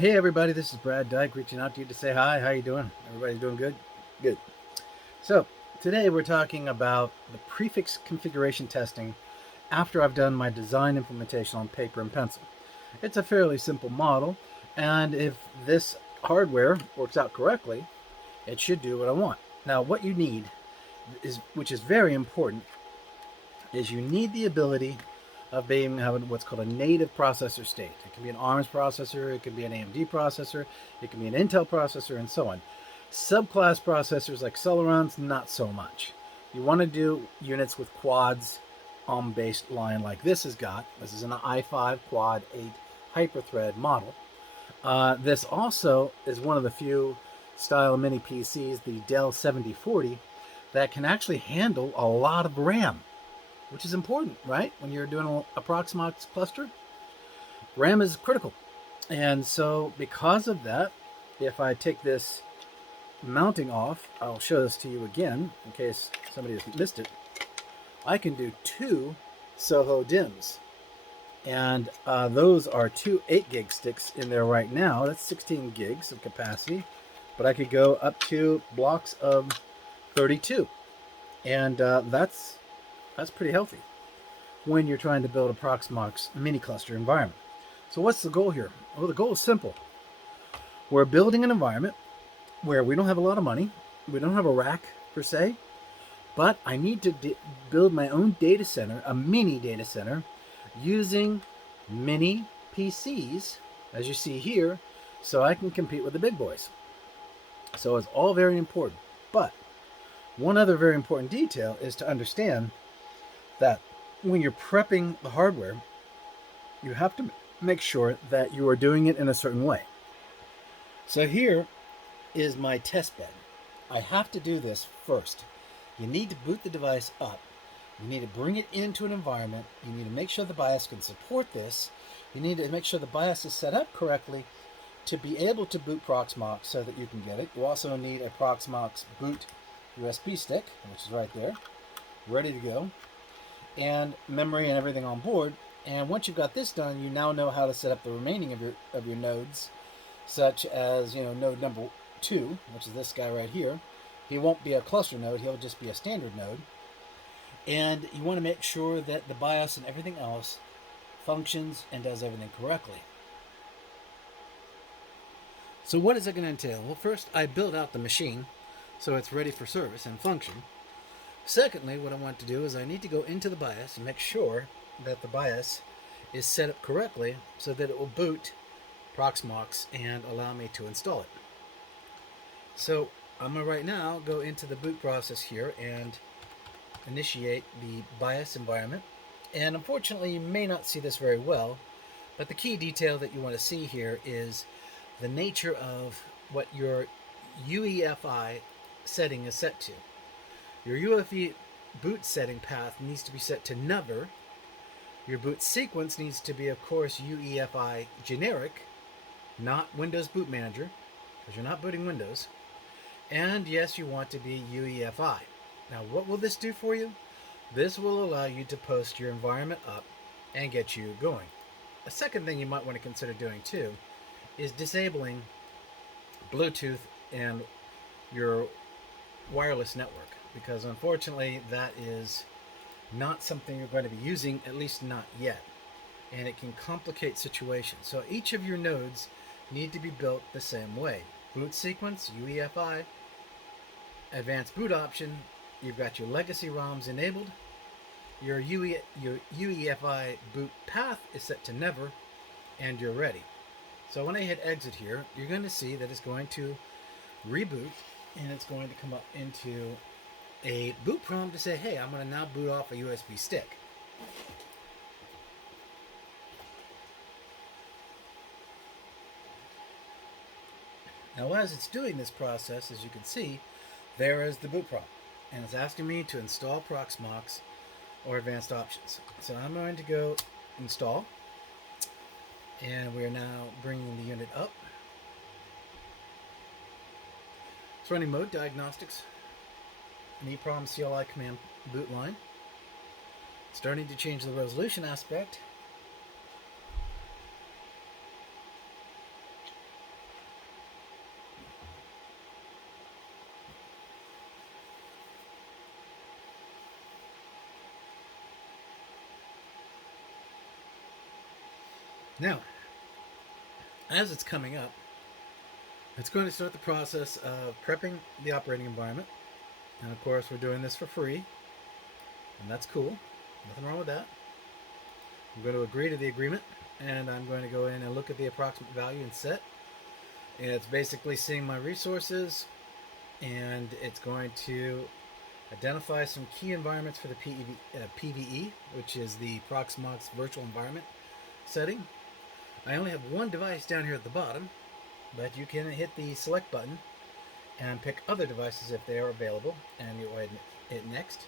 Hey everybody, this is Brad Dyke reaching out to you to say hi. How you doing? Everybody's doing good? Good. So, today we're talking about the prefix configuration testing after I've done my design implementation on paper and pencil. It's a fairly simple model, and if this hardware works out correctly, it should do what I want. Now, what you need is, which is very important, is you need the ability of being having what's called a native processor state. It can be an ARMS processor, it can be an AMD processor, it can be an Intel processor, and so on. Subclass processors like Celerons, not so much. You want to do units with quads based line like this has got. This is an i5 Quad 8 Hyperthread model. This also is one of the few style mini PCs, the Dell 7040, that can actually handle a lot of RAM, which is important, right? When you're doing a ProxMox cluster, RAM is critical. And so because of that, if I take this mounting off, I'll show this to you again in case somebody has missed it. I can do two Soho DIMMs. And those are two 8 gig sticks in there right now. That's 16 gigs of capacity. But I could go up to blocks of 32. And that's pretty healthy when you're trying to build a ProxMox mini cluster environment. So what's the goal here? Well, the goal is simple. We're building an environment where we don't have a lot of money. We don't have a rack per se, but I need to build my own data center, a mini data center, using mini PCs, as you see here, so I can compete with the big boys. So it's all very important. But one other very important detail is to understand that when you're prepping the hardware, you have to make sure that you are doing it in a certain way. So here is my test bed. I have to do this first. You need to boot the device up. You need to bring it into an environment. You need to make sure the BIOS can support this. You need to make sure the BIOS is set up correctly to be able to boot ProxMox so that you can get it. You also need a ProxMox boot USB stick, which is right there, ready to go, and memory and everything on board. And once you've got this done, you now know how to set up the remaining of your nodes, such as node number 2, which is this guy right here. He won't be a cluster node; he'll just be a standard node. And you want to make sure that the BIOS and everything else functions and does everything correctly. So what is it going to entail? Well, first I build out the machine so it's ready for service and function. Secondly, what I want to do is I need to go into the BIOS and make sure that the BIOS is set up correctly so that it will boot ProxMox and allow me to install it. So I'm going to right now go into the boot process here and initiate the BIOS environment. And unfortunately, you may not see this very well, but the key detail that you want to see here is the nature of what your UEFI setting is set to. Your UEFI boot setting path needs to be set to never. Your boot sequence needs to be, of course, UEFI generic, not Windows Boot Manager, because you're not booting Windows. And yes, you want to be UEFI. Now, what will this do for you? This will allow you to post your environment up and get you going. A second thing you might want to consider doing too is disabling Bluetooth and your wireless network, because unfortunately that is not something you're going to be using, at least not yet, and it can complicate situations. So each of your nodes need to be built the same way. Boot sequence, UEFI, advanced boot option, you've got your legacy ROMs enabled, your UEFI boot path is set to never, and you're ready. So when I hit exit here, you're going to see that it's going to reboot, and it's going to come up into a boot prompt to say, hey, I'm going to now boot off a USB stick. Now as it's doing this process, as you can see, there is the boot prompt, and it's asking me to install ProxMox or advanced options. So I'm going to go install, and we're now bringing the unit up. It's running mode diagnostics, an EEPROM CLI command boot line. Starting to change the resolution aspect. Now, as it's coming up, it's going to start the process of prepping the operating environment. And of course, we're doing this for free, and that's cool. Nothing wrong with that. I'm going to agree to the agreement, and I'm going to go in and look at the approximate value and set. And it's basically seeing my resources, and it's going to identify some key environments for the PVE, which is the ProxMox virtual environment setting. I only have one device down here at the bottom, but you can hit the select button and pick other devices if they are available, and you go ahead and hit next.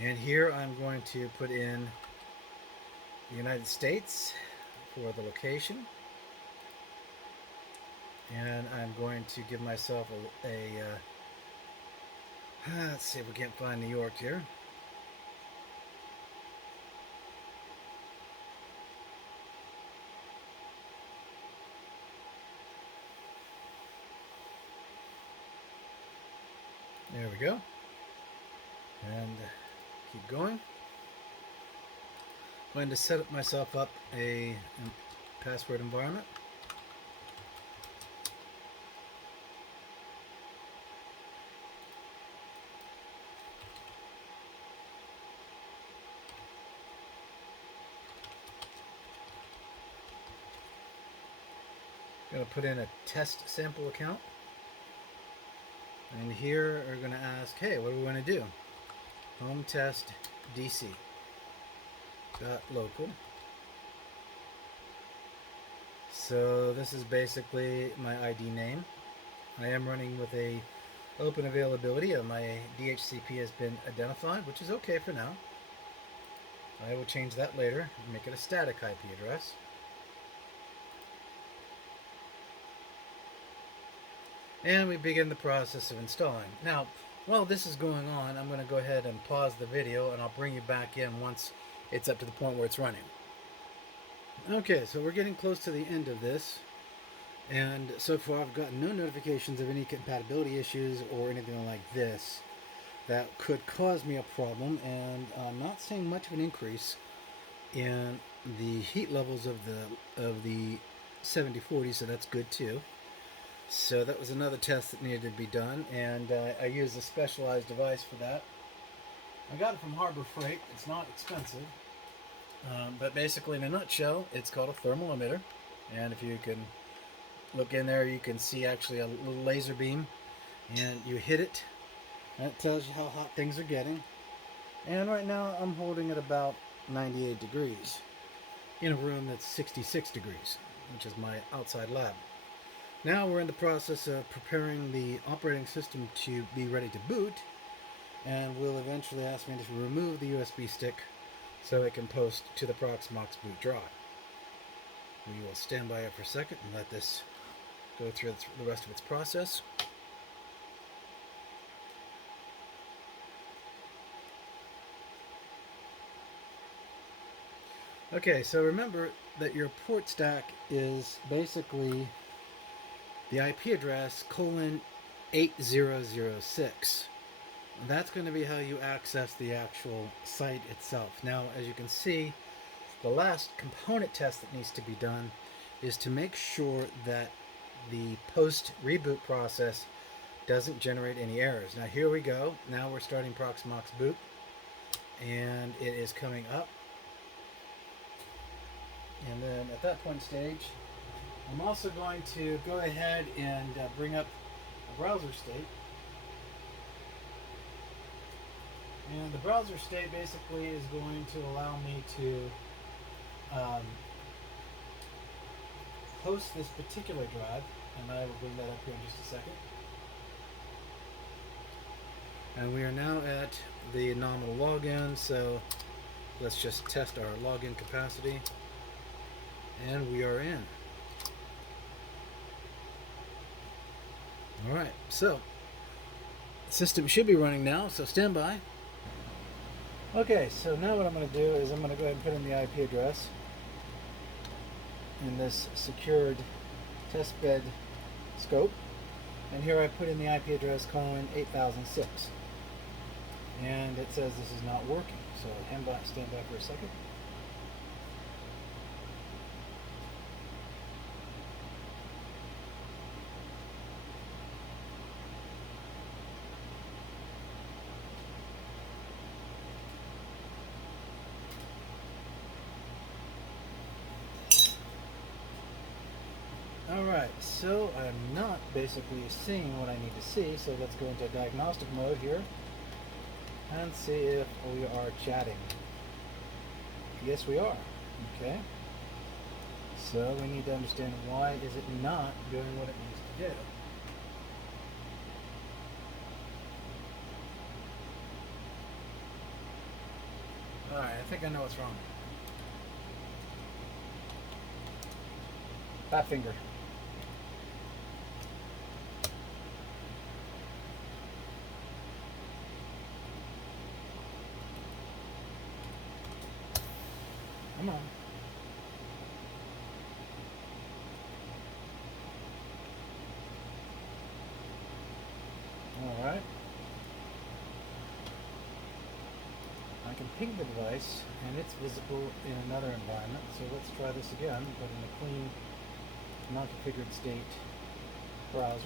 And here I'm going to put in the United States for the location, and I'm going to give myself let's see if we can't find New York here. There we go. And keep going. I'm going to set up myself up a password environment. Going to put in a test sample account. And here we're going to ask, hey, what do we want to do? Home test DC .local. So this is basically my ID name. I am running with a open availability. My DHCP has been identified, which is okay for now. I will change that later and make it a static IP address. And we begin the process of installing. Now, while this is going on, I'm going to go ahead and pause the video, and I'll bring you back in once it's up to the point where it's running. Okay, so we're getting close to the end of this, and so far I've gotten no notifications of any compatibility issues or anything like this that could cause me a problem, and I'm not seeing much of an increase in the heat levels of the 7040, so that's good too. So that was another test that needed to be done, and I used a specialized device for that. I got it from Harbor Freight. It's not expensive, but basically in a nutshell, it's called a thermal emitter, and if you can look in there, you can see actually a little laser beam, and you hit it, and it tells you how hot things are getting. And right now I'm holding at about 98 degrees in a room that's 66 degrees, which is my outside lab. Now we're in the process of preparing the operating system to be ready to boot, and will eventually ask me to remove the USB stick so it can post to the ProxMox boot drive. We will stand by it for a second and let this go through the rest of its process. Okay, so remember that your port stack is basically the IP address :8006. That's going to be how you access the actual site itself. Now, as you can see, the last component test that needs to be done is to make sure that the post reboot process doesn't generate any errors. Now here we go. Now we're starting ProxMox boot, and it is coming up. And then at that point stage, I'm also going to go ahead and bring up a browser state. And the browser state basically is going to allow me to host this particular drive, and I will bring that up here in just a second. And we are now at the nominal login, so let's just test our login capacity. And we are in. Alright, so the system should be running now, so stand by. Okay, so now what I'm going to do is I'm going to go ahead and put in the IP address in this secured testbed scope. And here I put in the IP address colon 8006. And it says this is not working, so stand by for a second. Alright, so I'm not basically seeing what I need to see, so let's go into diagnostic mode here and see if we are chatting. Yes, we are. Okay. So we need to understand why is it not doing what it needs to do. Alright, I think I know what's wrong. Fat finger. Come on. Alright. I can ping the device and it's visible in another environment. So let's try this again, but in a clean, non-configured state browser.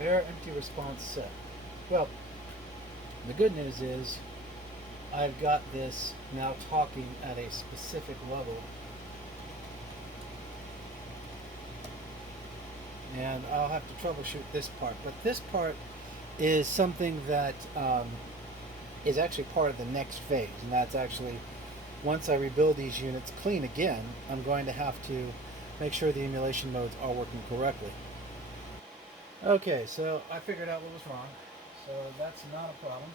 Error empty response set. Well, the good news is I've got this now talking at a specific level, and I'll have to troubleshoot this part, but this part is something that is actually part of the next phase, and that's actually once I rebuild these units clean again, I'm going to have to make sure the emulation modes are working correctly. Okay, so I figured out what was wrong, so that's not a problem.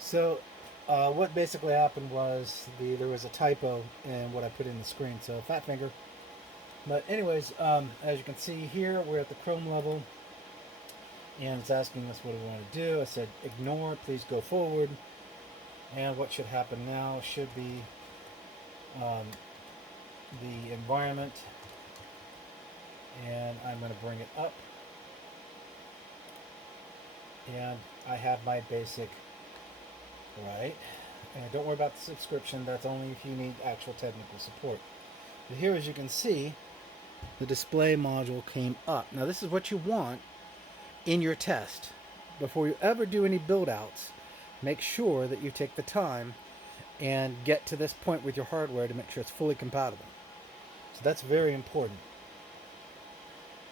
So what basically happened was there was a typo in what I put in the screen, so fat finger. But anyways, as you can see here, we're at the Chrome level, and it's asking us what we want to do. I said ignore, please go forward, and what should happen now should be the environment, and I'm going to bring it up. And I have my basic, right? And don't worry about the subscription, that's only if you need actual technical support. But here, as you can see, the display module came up. Now this is what you want in your test. Before you ever do any build outs, make sure that you take the time and get to this point with your hardware to make sure it's fully compatible. So that's very important.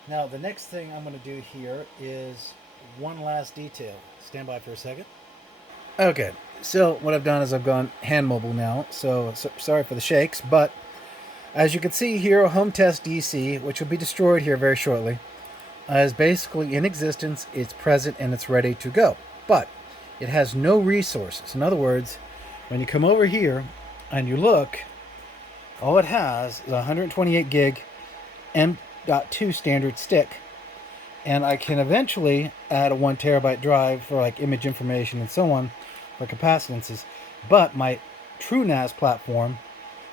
Now the next thing I'm going to do here is one last detail. Stand by for a second. Okay, so what I've done is I've gone hand mobile now, so sorry for the shakes, but as you can see here, a home test DC, which will be destroyed here very shortly, is basically in existence, it's present, and it's ready to go. But it has no resources. In other words, when you come over here and you look, all it has is a 128 gig M.2 standard stick. And I can eventually add a 1 terabyte drive for like image information and so on for capacitances. But my TrueNAS platform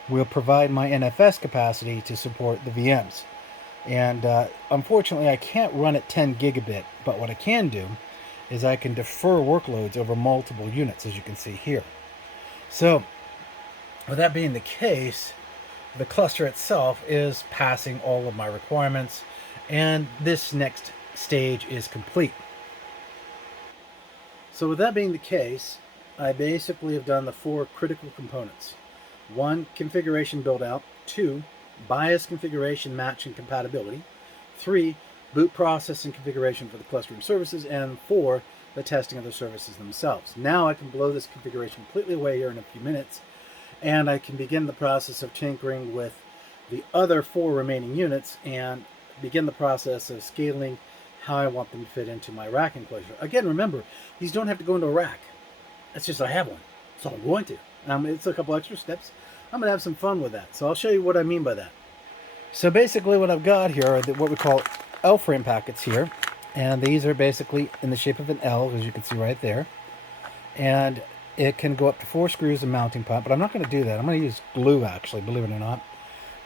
will provide my NFS capacity to support the VMs. And unfortunately, I can't run at 10 gigabit. But what I can do is I can defer workloads over multiple units, as you can see here. So with that being the case, the cluster itself is passing all of my requirements. And this next stage is complete. So with that being the case, I basically have done the 4 critical components. 1, configuration build out. 2, BIOS configuration match and compatibility. 3, boot process and configuration for the clustering services. And 4, the testing of the services themselves. Now I can blow this configuration completely away here in a few minutes, and I can begin the process of tinkering with the other 4 remaining units and begin the process of scaling how I want them to fit into my rack enclosure. Again, remember, these don't have to go into a rack. It's just I have one, so I'm going to. It's a couple extra steps. I'm going to have some fun with that, so I'll show you what I mean by that. So basically what I've got here are what we call L-frame packets here, and these are basically in the shape of an L, as you can see right there. And it can go up to 4 screws and mounting point, but I'm not going to do that. I'm going to use glue, actually, believe it or not,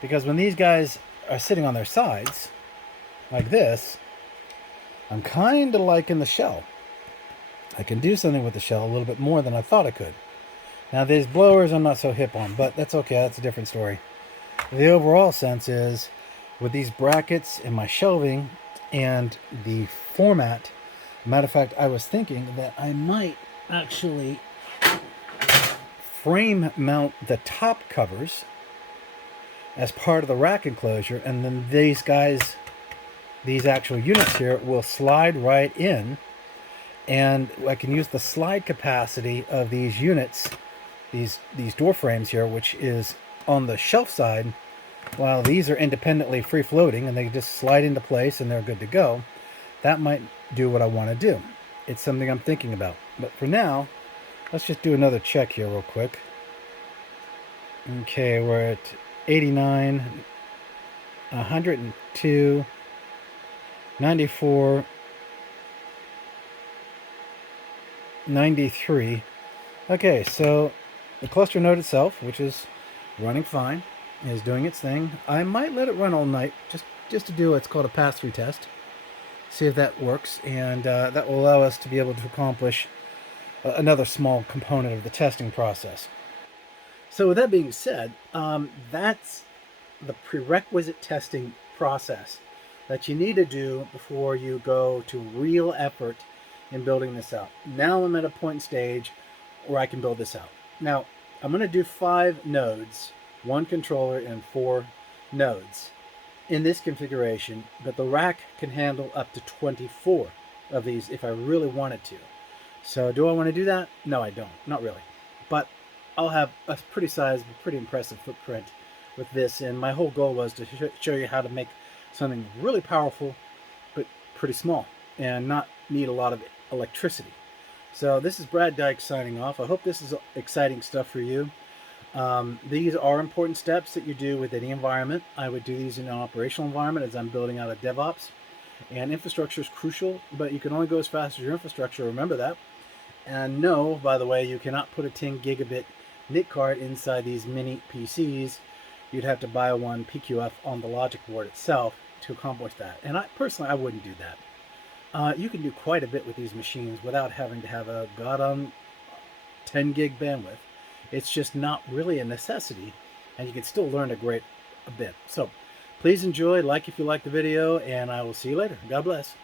because when these guys are sitting on their sides, like this, I'm kind of liking the shell. I can do something with the shell a little bit more than I thought I could. Now these blowers I'm not so hip on, but that's okay, that's a different story. The overall sense is, with these brackets and my shelving and the format, matter of fact, I was thinking that I might actually frame mount the top covers as part of the rack enclosure, and then these guys, these actual units here, will slide right in, and I can use the slide capacity of these units, these door frames here, which is on the shelf side, while these are independently free floating and they just slide into place and they're good to go. That might do what I want to do. It's something I'm thinking about. But for now, let's just do another check here real quick. Okay, we're at 89, 102, 94, 93. Okay, so the cluster node itself, which is running fine, is doing its thing. I might let it run all night just to do what's called a pass-through test. See if that works, and that will allow us to be able to accomplish another small component of the testing process. So with that being said, that's the prerequisite testing process that you need to do before you go to real effort in building this out. Now I'm at a point in stage where I can build this out. Now I'm going to do 5 nodes, 1 controller and 4 nodes in this configuration, but the rack can handle up to 24 of these if I really wanted to. So do I want to do that? No, I don't. Not really. But I'll have a pretty sizable, pretty impressive footprint with this, and my whole goal was to show you how to make something really powerful but pretty small and not need a lot of electricity. So this is Brad Dyke signing off. I hope this is exciting stuff for you. These are important steps that you do with any environment. I would do these in an operational environment as I'm building out a DevOps. And infrastructure is crucial, but you can only go as fast as your infrastructure. Remember that. And no, by the way, you cannot put a 10 gigabit NIC card inside these mini PCs. You'd have to buy one PQF on the logic board itself to accomplish that. And I wouldn't do that. You can do quite a bit with these machines without having to have a god 10 gig bandwidth. It's just not really a necessity, and you can still learn a bit. So please enjoy, like if you like the video, and I will see you later. God bless.